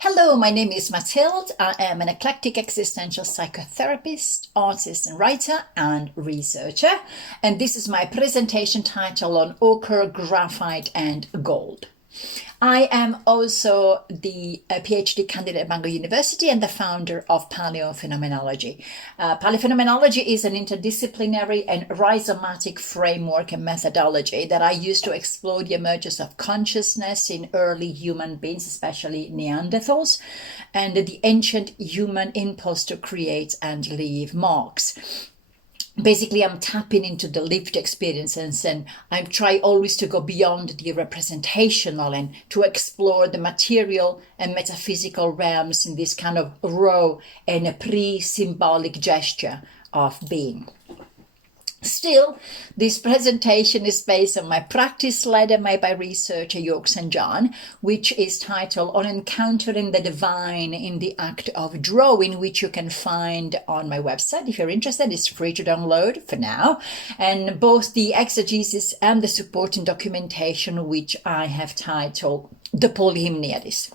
Hello, my name is Matilde. I am an eclectic existential psychotherapist, artist and writer and researcher. And this is my presentation title on ochre, graphite and gold. I am also the PhD candidate at Bangor University and the founder of paleophenomenology. Paleophenomenology is an interdisciplinary and rhizomatic framework and methodology that I use to explore the emergence of consciousness in early human beings, especially Neanderthals, and the ancient human impulse to create and leave marks. Basically, I'm tapping into the lived experiences, and I try always to go beyond the representational and to explore the material and metaphysical realms in this kind of raw and pre-symbolic gesture of being. Still, this presentation is based on my practice led by researcher York St. John, which is titled On Encountering the Divine in the Act of Drawing, which you can find on my website. If you're interested, it's free to download for now. And both the exegesis and the supporting documentation, which I have titled The Polyhymniadis.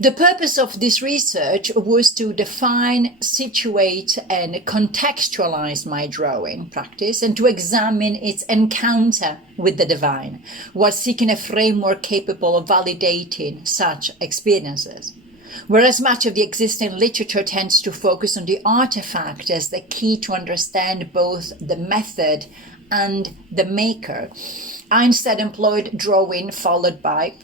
The purpose of this research was to define, situate and contextualize my drawing practice and to examine its encounter with the divine, while seeking a framework capable of validating such experiences. Whereas much of the existing literature tends to focus on the artifact as the key to understand both the method and the maker, I instead employed drawing followed by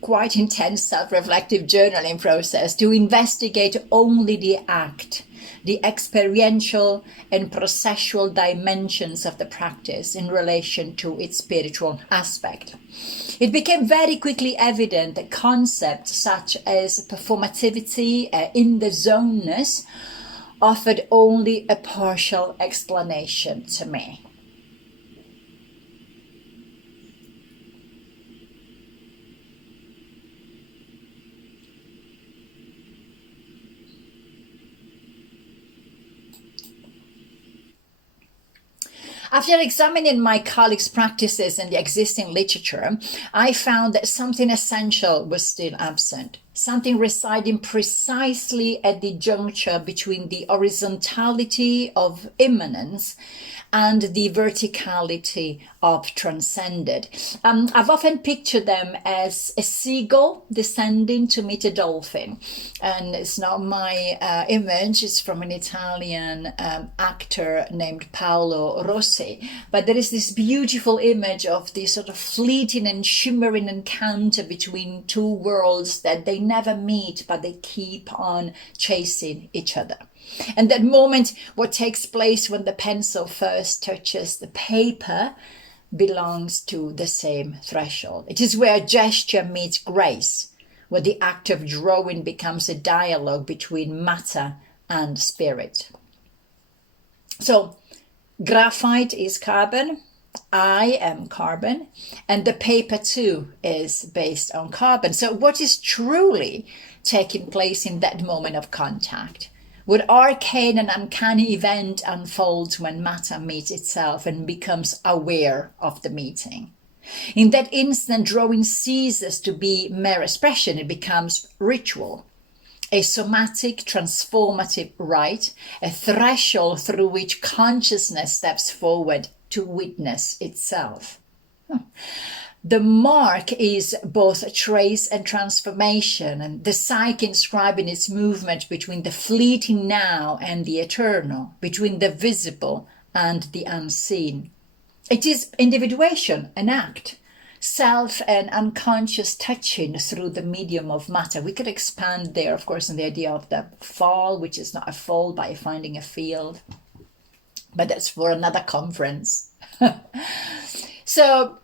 quite intense self-reflective journaling process to investigate only the act, the experiential and processual dimensions of the practice in relation to its spiritual aspect. It became very quickly evident that concepts such as performativity, in the zoneness, offered only a partial explanation to me. After examining my colleagues' practices and the existing literature, I found that something essential was still absent, something residing precisely at the juncture between the horizontality of immanence and the verticality of transcended. I've often pictured them as a seagull descending to meet a dolphin. And it's not my image, it's from an Italian actor named Paolo Rossi. But there is this beautiful image of this sort of fleeting and shimmering encounter between two worlds that they never meet, but they keep on chasing each other. And that moment, what takes place when the pencil first touches the paper, belongs to the same threshold. It is where gesture meets grace, where the act of drawing becomes a dialogue between matter and spirit. So, graphite is carbon, I am carbon, and the paper too is based on carbon. So what is truly taking place in that moment of contact? What arcane and uncanny event unfolds when matter meets itself and becomes aware of the meeting? In that instant, drawing ceases to be mere expression, it becomes ritual, a somatic, transformative rite, a threshold through which consciousness steps forward to witness itself. The mark is both trace and transformation, and the psyche inscribing its movement between the fleeting now and the eternal, between the visible and the unseen. It is individuation, an act, self and unconscious touching through the medium of matter. We could expand there, of course, on the idea of the fall, which is not a fall by finding a field, but that's for another conference. So,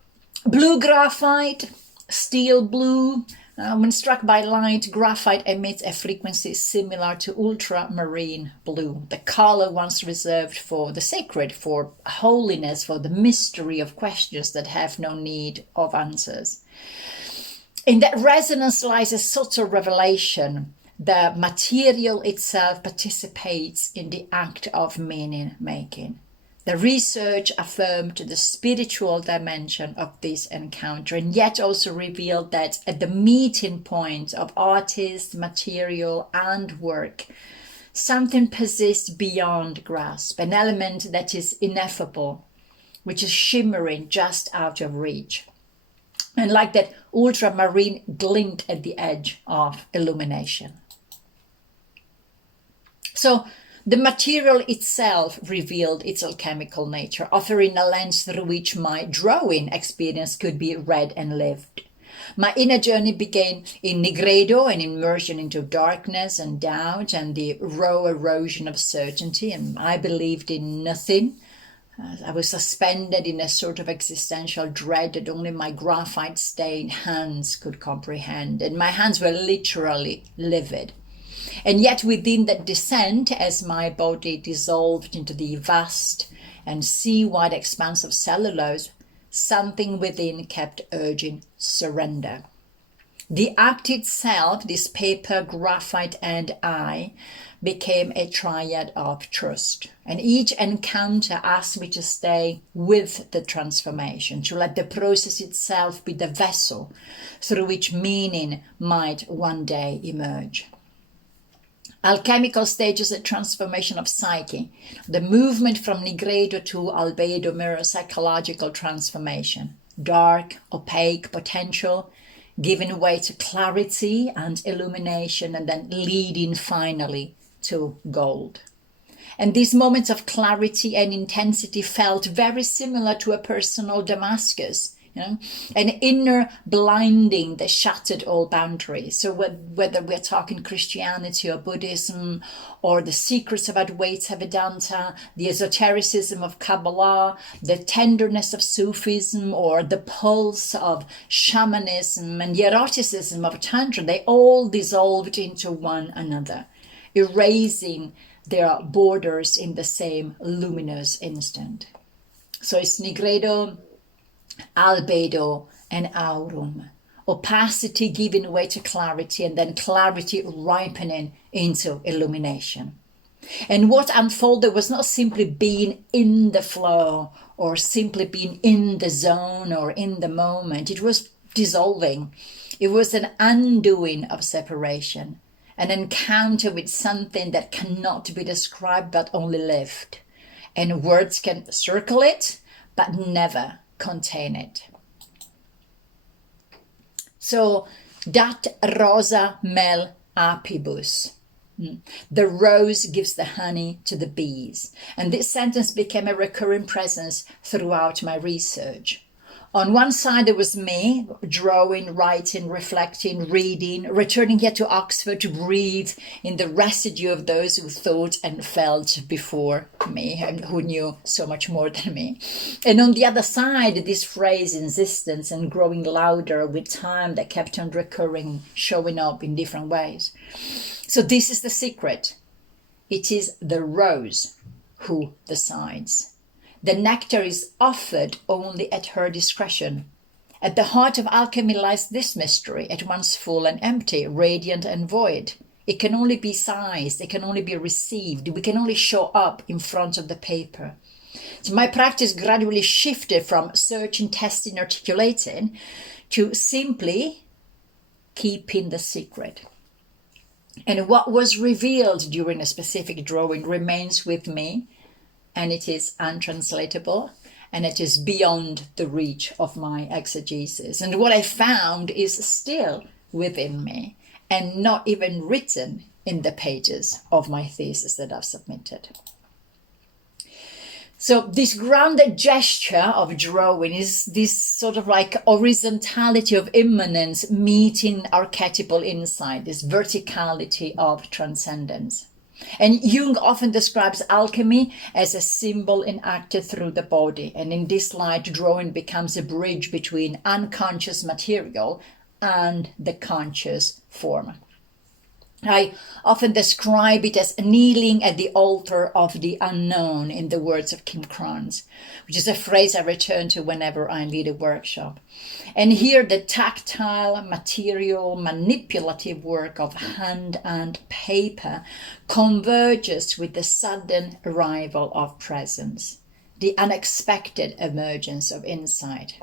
blue graphite, steel blue. When struck by light, graphite emits a frequency similar to ultramarine blue, the color once reserved for the sacred, for holiness, for the mystery of questions that have no need of answers. In that resonance lies a subtle revelation. The material itself participates in the act of meaning making. The research affirmed the spiritual dimension of this encounter, and yet also revealed that at the meeting point of artist, material, and work, something persists beyond grasp, an element that is ineffable, which is shimmering just out of reach. And like that ultramarine glint at the edge of illumination. So the material itself revealed its alchemical nature, offering a lens through which my drawing experience could be read and lived. My inner journey began in nigredo, an immersion into darkness and doubt and the raw erosion of certainty, and I believed in nothing. I was suspended in a sort of existential dread that only my graphite-stained hands could comprehend, and my hands were literally livid. And yet within that descent, as my body dissolved into the vast and sea-wide expanse of cellulose, something within kept urging surrender. The act itself, this paper, graphite, and I, became a triad of trust. And each encounter asked me to stay with the transformation, to let the process itself be the vessel through which meaning might one day emerge. Alchemical stages a transformation of psyche, the movement from nigredo to albedo mirror psychological transformation, dark, opaque potential, giving way to clarity and illumination, and then leading finally to gold. And these moments of clarity and intensity felt very similar to a personal Damascus, an inner blinding that shattered all boundaries. So whether we're talking Christianity or Buddhism, or the secrets of Advaita Vedanta, the esotericism of Kabbalah, the tenderness of Sufism, or the pulse of shamanism and the eroticism of Tantra, they all dissolved into one another, erasing their borders in the same luminous instant. So it's nigredo, albedo, and aurum. Opacity giving way to clarity, and then clarity ripening into illumination. And what unfolded was not simply being in the flow or simply being in the zone or in the moment. It was dissolving. It was an undoing of separation, an encounter with something that cannot be described but only lived. And words can circle it, but never contain it. So, dat rosa mel apibus. The rose gives the honey to the bees. And this sentence became a recurring presence throughout my research. On one side, there was me, drawing, writing, reflecting, reading, returning here to Oxford to breathe in the residue of those who thought and felt before me and who knew so much more than me. And on the other side, this phrase, insistence, and growing louder with time that kept on recurring, showing up in different ways. So this is the secret. It is the rose who decides. The nectar is offered only at her discretion. At the heart of alchemy lies this mystery, at once full and empty, radiant and void. It can only be sized, it can only be received, we can only show up in front of the paper. So my practice gradually shifted from searching, testing, articulating to simply keeping the secret. And what was revealed during a specific drawing remains with me, and it is untranslatable, and it is beyond the reach of my exegesis. And what I found is still within me, and not even written in the pages of my thesis that I've submitted. So this grounded gesture of drawing is this sort of like horizontality of immanence meeting archetypal insight, this verticality of transcendence. And Jung often describes alchemy as a symbol enacted through the body. And in this light, drawing becomes a bridge between unconscious material and the conscious form. I often describe it as kneeling at the altar of the unknown, in the words of Kim Krans, which is a phrase I return to whenever I lead a workshop. And here the tactile, material, manipulative work of hand and paper converges with the sudden arrival of presence. the unexpected emergence of insight.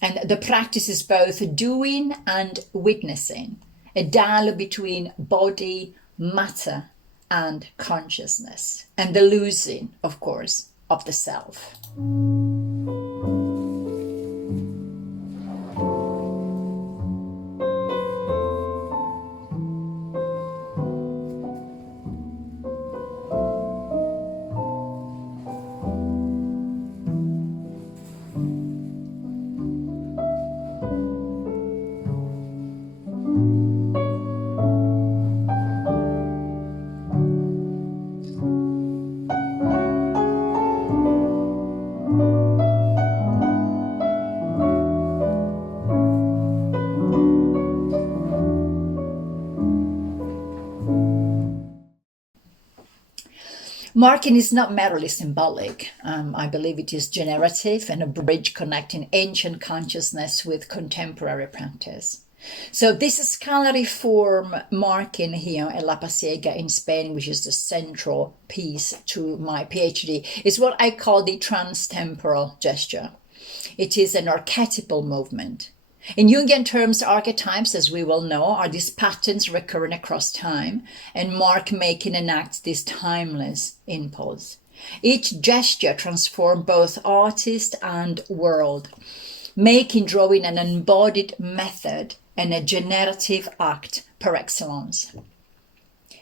And the practice is both doing and witnessing, a dialogue between body, matter, and consciousness, and the losing, of course, of the self. Marking is not merely symbolic. I believe it is generative and a bridge connecting ancient consciousness with contemporary practice. So this scholarly form marking here at La Pasiega in Spain, which is the central piece to my PhD, is what I call the transtemporal gesture. It is an archetypal movement. In Jungian terms, archetypes, as we well know, are these patterns recurring across time, and mark making enacts this timeless impulse. Each gesture transforms both artist and world, making drawing an embodied method and a generative act par excellence.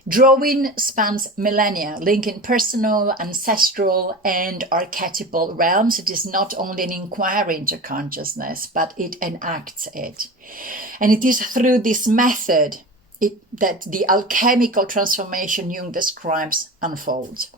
Drawing spans millennia, linking personal, ancestral, and archetypal realms. It is not only an inquiry into consciousness, but it enacts it. And it is through this method that the alchemical transformation Jung describes unfolds.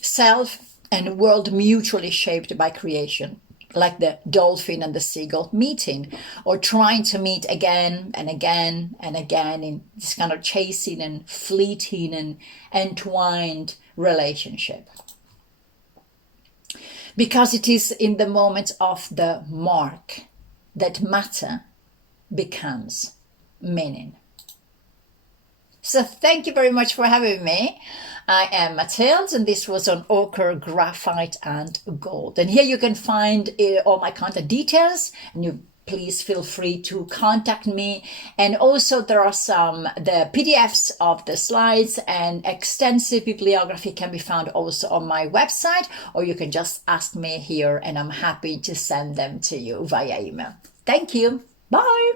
Self and world mutually shaped by creation, like the dolphin and the seagull meeting, or trying to meet again and again and again in this kind of chasing and fleeting and entwined relationship. Because it is in the moment of the mark that matter becomes meaning. So thank you very much for having me. I am Matilde, and this was on ochre, graphite, and gold. And here you can find all my contact details, and you please feel free to contact me. And also there are the PDFs of the slides, and extensive bibliography can be found also on my website, or you can just ask me here, and I'm happy to send them to you via email. Thank you. Bye.